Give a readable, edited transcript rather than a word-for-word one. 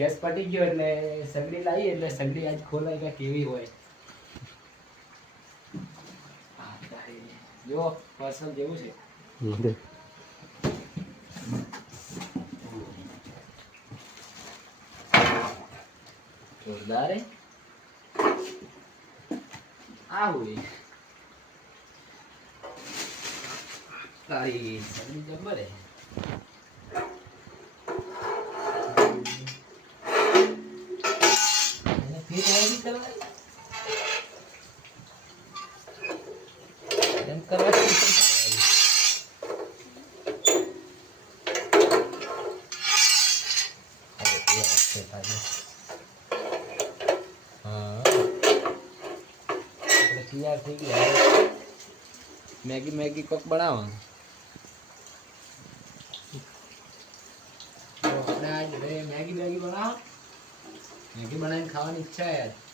gas પટી ગયો એટલે સગડી લાવી એટલે સગડી આજ ખોલાય કે કેવી હોય જો પર્સનલ જેવું છે જોરદાર આ હોય તારી સગડી જબર હે તૈયાર થઈ ગયા મેગી મેગી કોક બનાવવાનું આપણે આજ મેગી મેગી બનાવો મેગી બનાવીને ખાવાની ઈચ્છા યાર